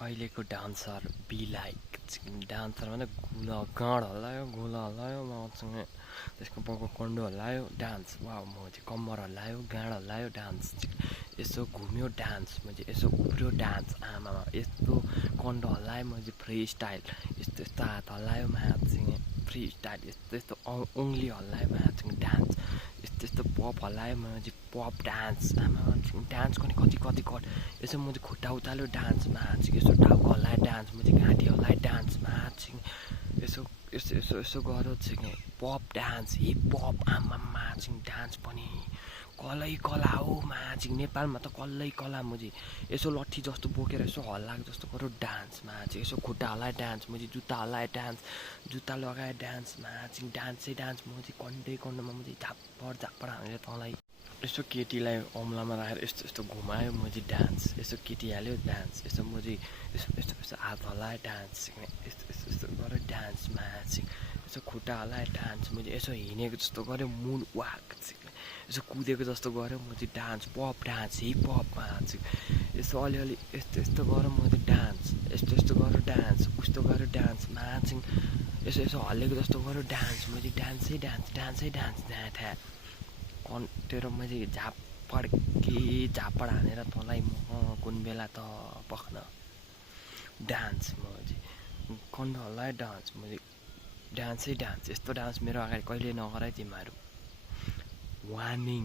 अहिलेको dancer be like dancer भने God हल्लायो गोला हल्लायो मसँग त्यसको पाउको कन्डो हल्लायो डान्स वा म चाहिँ कम्मर हल्लायो गाँड हल्लायो डान्स यसो घुम्यो डान्स म चाहिँ यसो उफ्रियो डान्स आमामा यस्तो कन्डो हल्लायो म चाहिँ फ्री स्टाइल यस्तो यस्तो हात हल्लायो मासँग फ्री स्टाइल यस्तो यस्तो उङ्ली हल्लायो मासँग डान्स यस्तो यस्तो पप हल्लायो म चाहिँ पप डान्स आमा डान्सको नि कति कति कट यसो म चाहिँ खुट्टा उचाल्यो डान्समा यसो टाउको हल्लायो डान्स म चाहिँ घाँटी हल्लायो डान्समा यसो यसो यसो यसो गऱ्यो चाहिँ पप डान्स हिप हप आमामा चाहिँ डान्स पनि कलै कला हो माछिङ नेपालमा त कल्लै कला म चाहिँ यसो लट्ठी जस्तो बोकेर यसो हल्लाएको जस्तो गऱ्यो डान्समा चाहिँ यसो खुट्टा हल्लायो डान्स म चाहिँ जुत्ता हल्लायो डान्स जुत्ता लगायो डान्समा चाहिँ डान्सै डान्स म चाहिँ कन्डै कन्डोमा म चाहिँ झाप्पड हालेर तँलाई यसो केटीलाई औँलामा राखेर यस्तो यस्तो घुमायो म चाहिँ डान्स यसो केटी हाल्यो डान्स यसो म चाहिँ यसो यस्तो यस्तो हात हल्लायो डान्स यस्तो यस्तो यस्तो गरेँ डान्समा चाहिँ यसो खुट्टा हल्लायो डान्स म चाहिँ यसो हिँडेको जस्तो गऱ्यो मुन वाक यसो कुदेको जस्तो गऱ्यो म चाहिँ डान्स पप डान्स हिप हपमा चाहिँ यसो अलिअलि यस्तो यस्तो गऱ्यो म चाहिँ डान्स यस्तो यस्तो गऱ्यो डान्स उस्तो गऱ्यो डान्समा चाहिँ यसो यसो हल्लेको जस्तो गऱ्यो डान्स म चाहिँ डान्सै डान्स त्यहाँ तेरो मैले झापड हानेर तँलाई म कुन बेला त पख्न डान्स म चाहिँ कन्ड हल्लायो डान्स म चाहिँ डान्सै डान्स यस्तो डान्स मेरो अगाडि कहिले नगर है तिमीहरू वार्निङ